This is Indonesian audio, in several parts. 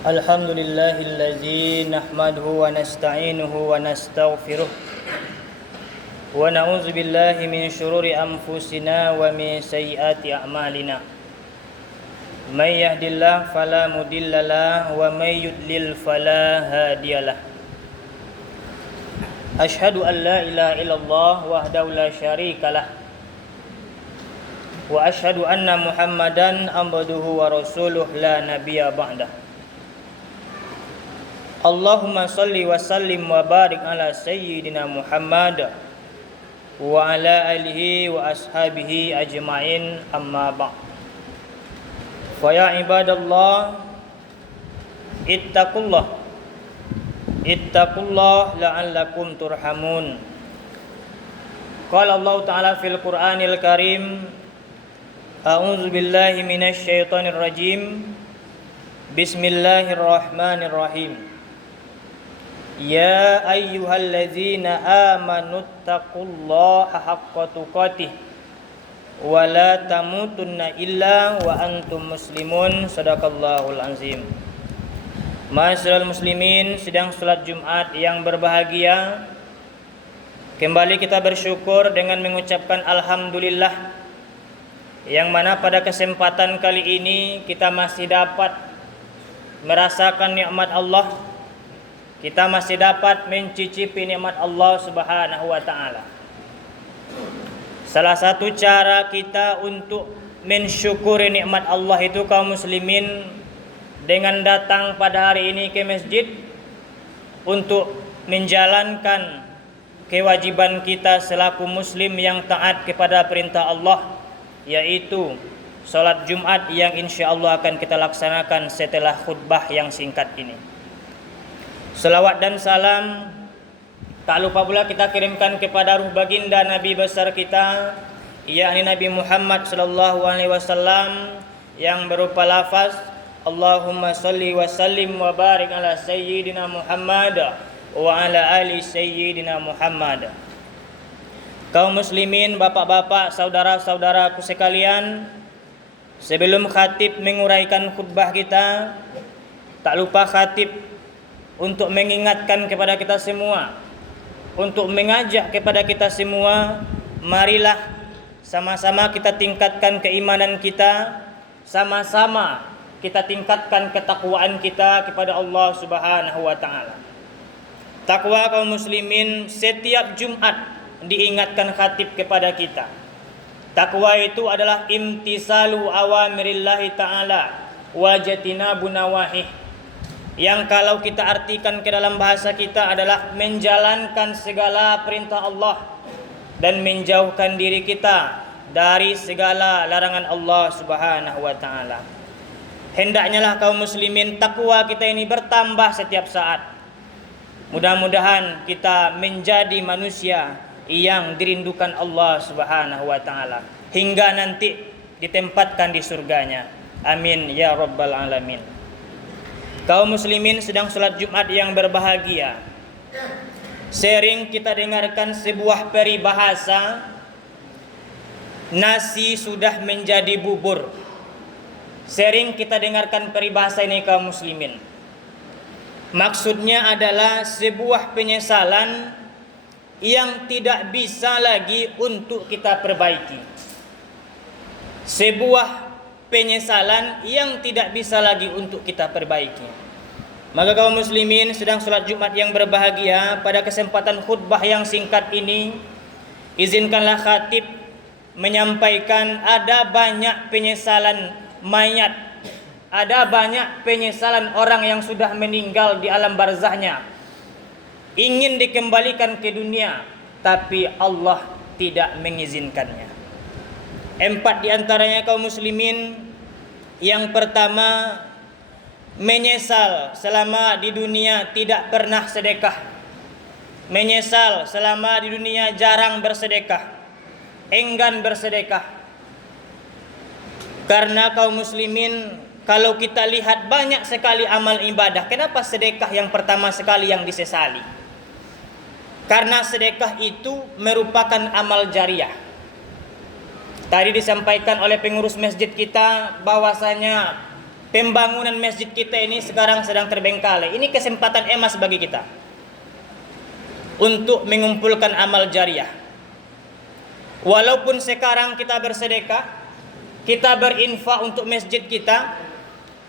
Alhamdulillahilladzi nahmaduhu wa nasta'inuhu wa nastaghfiruh wa na'udzu billahi min syururi anfusina wa min sayyiati a'malina. May yahdihillahu fala mudhillalah wa may yudlil fala hadiyalah. Asyhadu an la ilaha illallah wahdahu la syarikalah wa asyhadu anna Muhammadan abduhu wa rasuluh la nabiyya ba'dah. Allahumma salli wa sallim wa barik ala sayyidina Muhammad wa ala alihi wa ashabihi ajma'in, amma ba'd. Fa ya ibadallah ittaqullah la'allakum turhamun. Qala Allah ta'ala fil Qur'anil Karim, a'udzu billahi minasy syaithanir rajim. Bismillahirrahmanirrahim. Ya ayyuhalladzina amanu taqullaha haqqa tuqatih wa la tamutunna illa wa antum muslimun. Shadaqallahul azim. Ma'asyiral muslimin, sidang salat Jumat yang berbahagia, kembali kita bersyukur dengan mengucapkan alhamdulillah, yang mana pada kesempatan kali ini kita masih dapat merasakan nikmat Allah. Kita masih dapat mencicipi nikmat Allah Subhanahu wa taala. Salah satu cara kita untuk mensyukuri nikmat Allah itu, kaum muslimin, dengan datang pada hari ini ke masjid untuk menjalankan kewajiban kita selaku muslim yang taat kepada perintah Allah, yaitu salat Jumat yang insyaallah akan kita laksanakan setelah khutbah yang singkat ini. Selawat dan salam tak lupa pula kita kirimkan kepada ruh baginda Nabi besar kita, yakni Nabi Muhammad sallallahu alaihi wasallam, yang berupa lafaz Allahumma salli wa sallim wa barik ala sayyidina Muhammad wa ala ali sayyidina Muhammad. Kaum muslimin, bapak-bapak, saudara-saudaraku sekalian, sebelum khatib menguraikan khutbah kita, tak lupa khatib untuk mengingatkan kepada kita semua, untuk mengajak kepada kita semua, marilah sama-sama kita tingkatkan keimanan kita, sama-sama kita tingkatkan ketakwaan kita kepada Allah Subhanahu wa taala. Takwa, kaum muslimin, setiap Jumat diingatkan khatib kepada kita. Takwa itu adalah imtisalu awamirillahi ta'ala wa jatinabu nawahih, yang kalau kita artikan ke dalam bahasa kita adalah menjalankan segala perintah Allah dan menjauhkan diri kita dari segala larangan Allah Subhanahu wa taala. Hendaknya lah kaum muslimin, takwa kita ini bertambah setiap saat. Mudah-mudahan kita menjadi manusia yang dirindukan Allah Subhanahu wa taala hingga nanti ditempatkan di surganya. Amin ya rabbal alamin. Kaum muslimin sedang salat Jumat yang berbahagia, sering kita dengarkan sebuah peribahasa, nasi sudah menjadi bubur. Sering kita dengarkan peribahasa ini, kaum muslimin. Maksudnya adalah sebuah penyesalan yang tidak bisa lagi untuk kita perbaiki. Sebuah penyesalan yang tidak bisa lagi untuk kita perbaiki. Maka kaum muslimin sedang salat Jumat yang berbahagia, pada kesempatan khutbah yang singkat ini, izinkanlah khatib menyampaikan ada banyak penyesalan mayat, ada banyak penyesalan orang yang sudah meninggal di alam barzahnya, ingin dikembalikan ke dunia, tapi Allah tidak mengizinkannya. 4 di antaranya, kaum muslimin. Yang pertama, menyesal selama di dunia tidak pernah sedekah. Menyesal selama di dunia jarang bersedekah, enggan bersedekah. Karena kaum muslimin, kalau kita lihat banyak sekali amal ibadah, kenapa sedekah yang pertama sekali yang disesali? Karena sedekah itu merupakan amal jariah. Tadi disampaikan oleh pengurus masjid kita bahwasanya pembangunan masjid kita ini sekarang sedang terbengkalai. Ini kesempatan emas bagi kita untuk mengumpulkan amal jariah. Walaupun sekarang kita bersedekah, kita berinfak untuk masjid kita,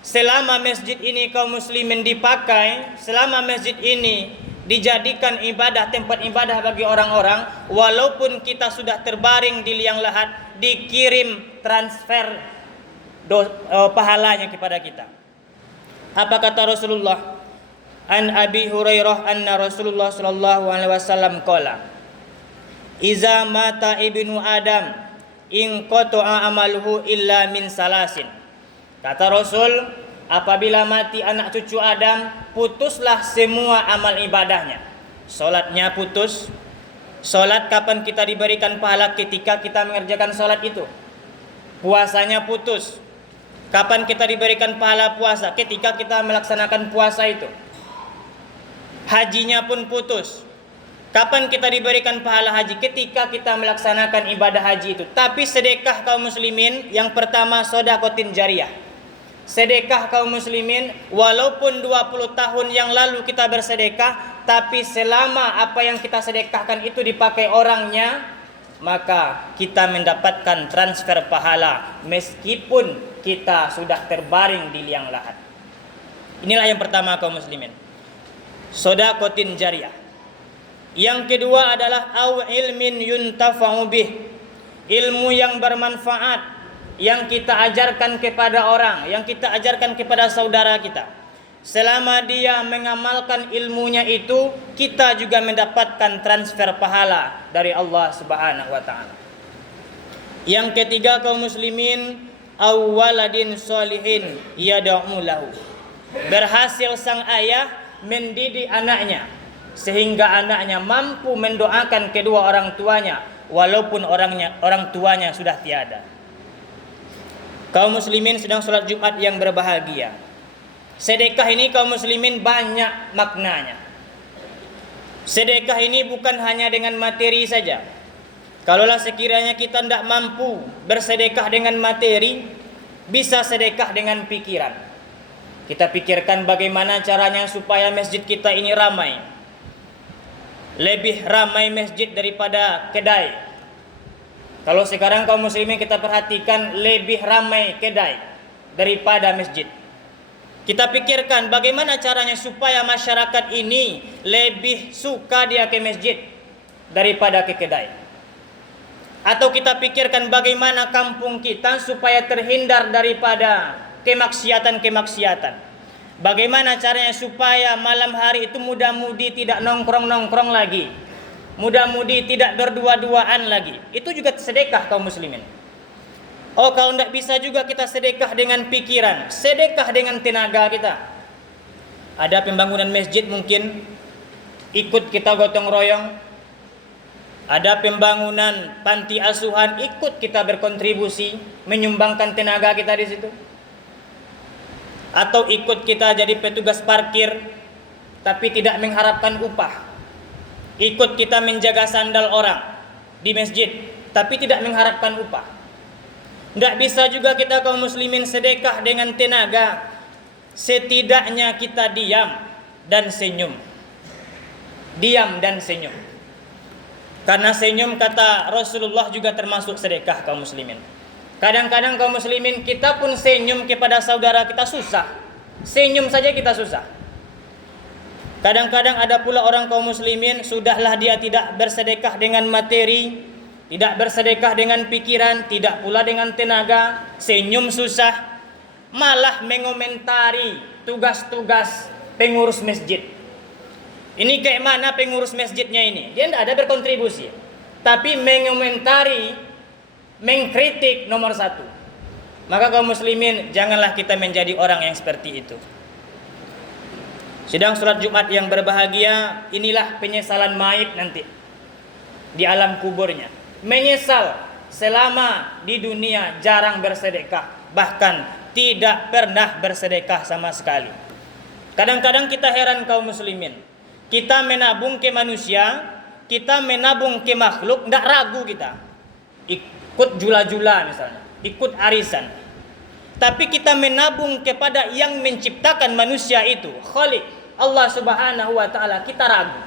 selama masjid ini kaum muslimin dipakai, selama masjid ini dijadikan ibadah, tempat ibadah bagi orang-orang, walaupun kita sudah terbaring di liang lahat, dikirim transfer pahalanya kepada kita. Apa kata Rasulullah? An Abi Hurairah anna Rasulullah sallallahu alaihi wasallam qala, "Iza mata ibnu Adam in qata'a amaluhu illa min salasin." Kata Rasul, apabila mati anak cucu Adam, putuslah semua amal ibadahnya. Salatnya putus. Salat kapan kita diberikan pahala? Ketika kita mengerjakan salat itu. Puasanya putus. Kapan kita diberikan pahala puasa? Ketika kita melaksanakan puasa itu. Hajinya pun putus. Kapan kita diberikan pahala haji? Ketika kita melaksanakan ibadah haji itu. Tapi sedekah kaum muslimin, yang pertama sedekahun jariyah. Sedekah kaum muslimin, walaupun 20 tahun yang lalu kita bersedekah, tapi selama apa yang kita sedekahkan itu dipakai orangnya, maka kita mendapatkan transfer pahala meskipun kita sudah terbaring di liang lahat. Inilah yang pertama kaum muslimin, sedekahun jariyah. Yang kedua adalah au ilmin yuntafa'u bih, ilmu yang bermanfaat yang kita ajarkan kepada orang, yang kita ajarkan kepada saudara kita. Selama dia mengamalkan ilmunya itu, kita juga mendapatkan transfer pahala dari Allah Subhanahu wa taala. Yang ketiga kaum muslimin, awwaladin sholihin yad'u lahu. Berhasil sang ayah mendidik anaknya sehingga anaknya mampu mendoakan kedua orang tuanya walaupun orang tuanya sudah tiada. Kaum muslimin sedang sholat Jumat yang berbahagia. Sedekah ini kaum muslimin banyak maknanya. Sedekah ini bukan hanya dengan materi saja. Kalaulah sekiranya kita tidak mampu bersedekah dengan materi, bisa sedekah dengan pikiran. Kita pikirkan bagaimana caranya supaya masjid kita ini ramai. Lebih ramai masjid daripada kedai. Kalau sekarang kaum muslimin kita perhatikan lebih ramai kedai daripada masjid. Kita pikirkan bagaimana caranya supaya masyarakat ini lebih suka dia ke masjid daripada ke kedai. Atau kita pikirkan bagaimana kampung kita supaya terhindar daripada kemaksiatan-kemaksiatan. Bagaimana caranya supaya malam hari itu muda-mudi tidak nongkrong-nongkrong lagi. Muda-mudi tidak berdua-duaan lagi. Itu juga sedekah kaum muslimin. Oh, kalau tidak bisa juga kita sedekah dengan pikiran, sedekah dengan tenaga kita. Ada pembangunan masjid mungkin ikut kita gotong royong. Ada pembangunan panti asuhan, ikut kita berkontribusi, menyumbangkan tenaga kita di situ. Atau ikut kita jadi petugas parkir, tapi tidak mengharapkan upah. Ikut kita menjaga sandal orang di masjid, tapi tidak mengharapkan upah. Tidak bisa juga kita kaum muslimin sedekah dengan tenaga. Setidaknya kita diam dan senyum. Diam dan senyum. Karena senyum kata Rasulullah juga termasuk sedekah kaum muslimin. Kadang-kadang kaum muslimin kita pun senyum kepada saudara kita susah. Senyum saja kita susah. Kadang-kadang ada pula orang kaum muslimin, sudahlah dia tidak bersedekah dengan materi, tidak bersedekah dengan pikiran, tidak pula dengan tenaga, senyum susah, malah mengomentari tugas-tugas pengurus masjid. Ini kayak mana pengurus masjidnya ini? Dia tidak ada berkontribusi, tapi mengomentari, mengkritik nomor satu. Maka kaum muslimin, janganlah kita menjadi orang yang seperti itu. Sedang sholat Jumat yang berbahagia, inilah penyesalan mayit nanti di alam kuburnya. Menyesal selama di dunia jarang bersedekah, bahkan tidak pernah bersedekah sama sekali. Kadang-kadang kita heran kaum muslimin, kita menabung ke manusia, kita menabung ke makhluk, tidak ragu kita ikut jula-jula misalnya, ikut arisan. tapi kita menabung kepada yang menciptakan manusia itu, Khalik Allah Subhanahu wa taala, kita ragu.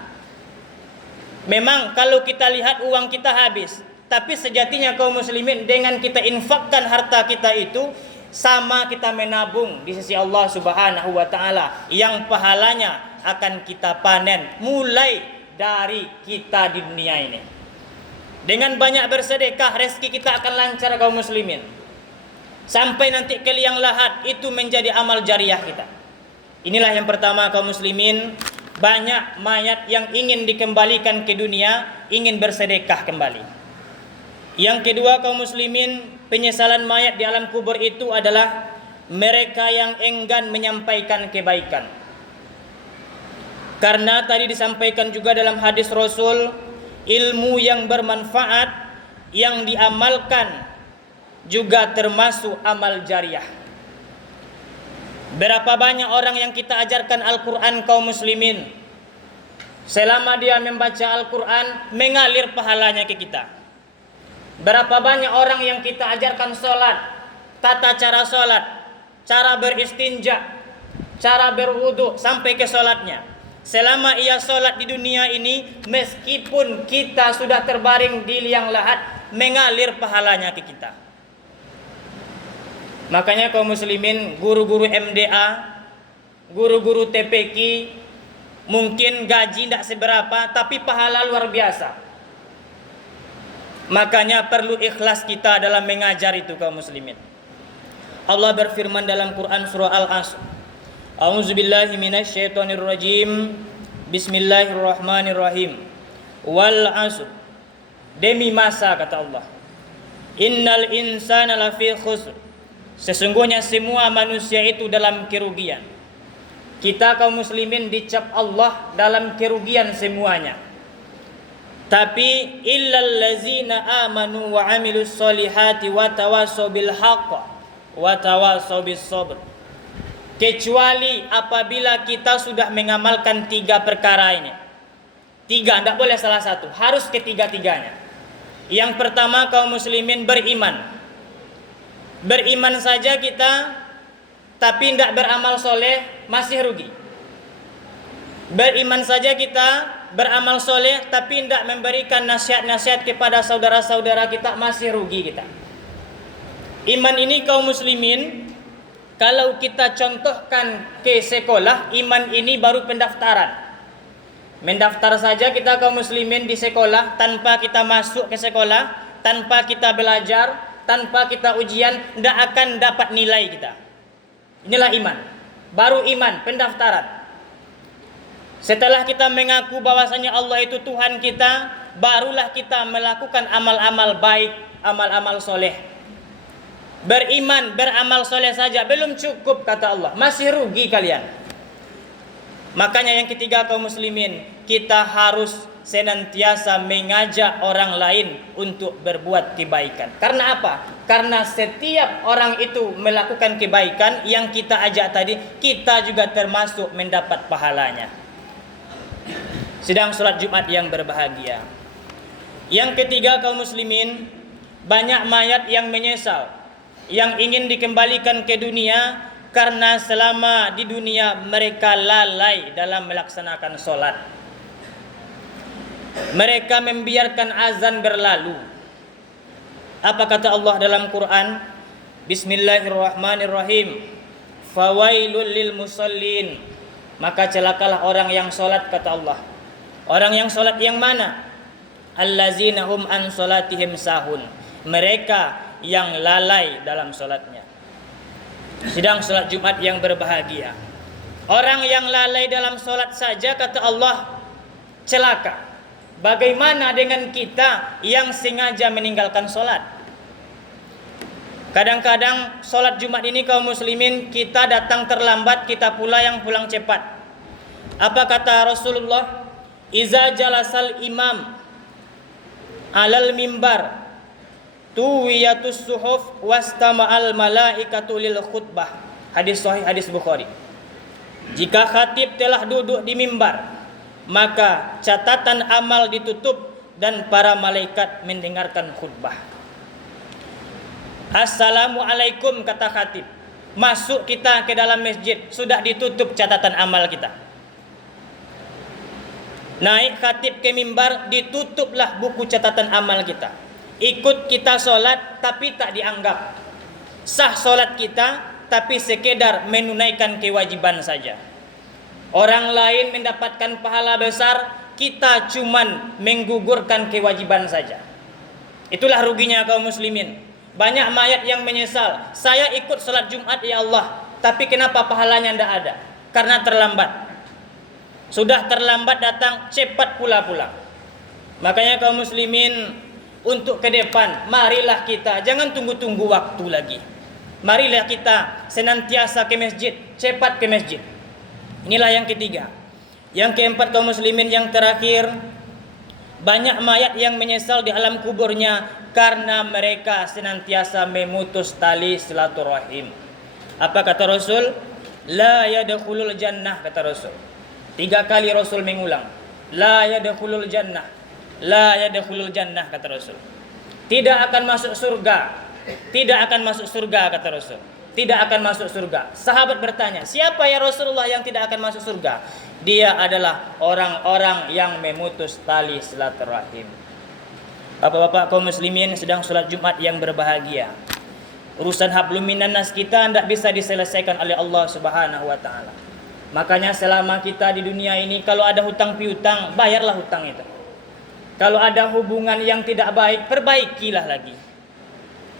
Memang kalau kita lihat uang kita habis, tapi sejatinya kaum muslimin dengan kita infakkan harta kita itu sama kita menabung di sisi Allah Subhanahu wa taala yang pahalanya akan kita panen mulai dari kita di dunia ini. Dengan banyak bersedekah, rezeki kita akan lancar kaum muslimin. Sampai nanti ke liang lahat itu menjadi amal jariah kita. Inilah yang pertama kaum muslimin, banyak mayat yang ingin dikembalikan ke dunia, ingin bersedekah kembali. Yang kedua kaum muslimin, penyesalan mayat di alam kubur itu adalah mereka yang enggan menyampaikan kebaikan. Karena tadi disampaikan juga dalam hadis Rasul, ilmu yang bermanfaat yang diamalkan juga termasuk amal jariah. Berapa banyak orang yang kita ajarkan Al-Quran kaum muslimin, selama dia membaca Al-Quran mengalir pahalanya ke kita. Berapa banyak orang yang kita ajarkan sholat, tata cara sholat, cara beristinja, cara berwudu sampai ke sholatnya. Selama ia sholat di dunia ini, meskipun kita sudah terbaring di liang lahat, mengalir pahalanya ke kita. Makanya kaum muslimin, guru-guru MDA, guru-guru TPQ, mungkin gaji tidak seberapa, tapi pahala luar biasa. Makanya perlu ikhlas kita dalam mengajar itu kaum muslimin. Allah berfirman dalam Quran surah Al-Asr, A'udzubillahi minasyaitonirrajim. Bismillahirrahmanirrahim. Wal 'asr. Demi masa kata Allah. Innal insana lafi khusr. Sesungguhnya semua manusia itu dalam kerugian. Kita kaum muslimin dicap Allah dalam kerugian semuanya. Tapi illal ladzina amanu wa 'amilus solihati wa tawassaw bil haqq wa tawassaw bis sabr. Kecuali apabila kita sudah mengamalkan 3 perkara ini. 3, tidak boleh salah satu, harus ketiga-tiganya. Yang pertama kaum muslimin beriman. Beriman saja kita tapi tidak beramal soleh, masih rugi. Beriman saja kita, beramal soleh tapi tidak memberikan nasihat-nasihat kepada saudara-saudara kita, masih rugi kita. Iman ini kaum muslimin, kalau kita contohkan ke sekolah, iman ini baru pendaftaran. Mendaftar saja kita kaum muslimin di sekolah, tanpa kita masuk ke sekolah, tanpa kita belajar, tanpa kita ujian, tidak akan dapat nilai kita. Inilah iman. Baru iman, pendaftaran. Setelah kita mengaku bahwasanya Allah itu Tuhan kita, barulah kita melakukan amal-amal baik, amal-amal soleh. Beriman, beramal soleh saja belum cukup kata Allah, masih rugi kalian. Makanya yang ketiga kaum muslimin, kita harus senantiasa mengajak orang lain untuk berbuat kebaikan. Karena apa? Karena setiap orang itu melakukan kebaikan yang kita ajak tadi, kita juga termasuk mendapat pahalanya. Sedang sholat Jumat yang berbahagia. Yang ketiga kaum muslimin, banyak mayat yang menyesal, yang ingin dikembalikan ke dunia karena selama di dunia mereka lalai dalam melaksanakan sholat. Mereka membiarkan azan berlalu. Apa kata Allah dalam Quran? Bismillahirrahmanirrahim. Fawailul lil musallin. Maka celakalah orang yang sholat kata Allah. Orang yang sholat yang mana? Allazina hum an sholatihim sahun. Mereka yang lalai dalam sholatnya. Sedang sholat Jumat yang berbahagia. Orang yang lalai dalam sholat saja kata Allah celaka. Bagaimana dengan kita yang sengaja meninggalkan sholat? Kadang-kadang sholat Jumat ini kaum muslimin kita datang terlambat, kita pula yang pulang cepat. Apa kata Rasulullah? Iza jalasal imam alal mimbar tuwiyatus suhuf wastama'al malaikatu lil khutbah. Hadis sahih, hadis Bukhari. Jika khatib telah duduk di mimbar, maka catatan amal ditutup dan para malaikat mendengarkan khutbah. Assalamualaikum kata khatib. masuk kita ke dalam masjid, sudah ditutup catatan amal kita. Naik khatib ke mimbar, ditutuplah buku catatan amal kita. Ikut kita solat tapi tak dianggap sah solat kita, tapi sekedar menunaikan kewajiban saja. Orang lain mendapatkan pahala besar, kita cuman menggugurkan kewajiban saja. Itulah ruginya kaum muslimin. Banyak mayat yang menyesal, saya ikut salat Jumat ya Allah, tapi kenapa pahalanya tidak ada? Karena terlambat. Sudah terlambat datang, cepat pula pulang. Makanya kaum muslimin, untuk ke depan, marilah kita jangan tunggu-tunggu waktu lagi. Marilah kita senantiasa ke masjid, cepat ke masjid. Inilah yang ketiga. Yang keempat kaum muslimin, yang terakhir, banyak mayat yang menyesal di alam kuburnya karena mereka senantiasa memutus tali silaturahim. Apa kata Rasul? La yadkhulul jannah, kata Rasul. 3 kali Rasul mengulang. La yadkhulul jannah. La yadkhulul jannah, kata Rasul. Tidak akan masuk surga. Tidak akan masuk surga, kata Rasul. Tidak akan masuk surga. Sahabat bertanya, siapa ya Rasulullah yang tidak akan masuk surga? Dia adalah orang-orang yang memutus tali silaturahim. Bapak-bapak kaum muslimin sedang sholat Jumat yang berbahagia. Urusan hablum minan nas kita tidak bisa diselesaikan oleh Allah Subhanahu wa taala. Makanya selama kita di dunia ini, kalau ada hutang piutang, bayarlah hutang itu. Kalau ada hubungan yang tidak baik, perbaikilah lagi.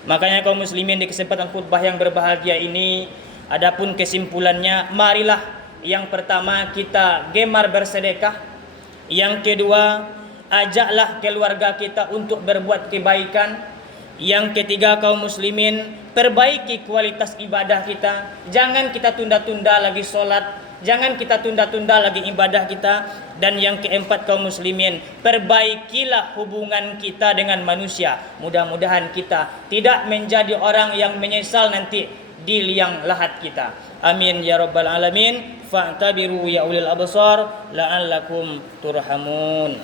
Makanya kaum muslimin, di kesempatan khutbah yang berbahagia ini, adapun kesimpulannya, marilah yang pertama kita gemar bersedekah. Yang kedua, ajaklah keluarga kita untuk berbuat kebaikan. Yang ketiga kaum muslimin, perbaiki kualitas ibadah kita. Jangan kita tunda-tunda lagi sholat, jangan kita tunda-tunda lagi ibadah kita. Dan yang keempat kaum muslimin, perbaikilah hubungan kita dengan manusia. Mudah-mudahan kita tidak menjadi orang yang menyesal nanti di liang lahat kita. Amin ya rabbal alamin. Fa'tabiru ya ulil absar la'allakum turhamun.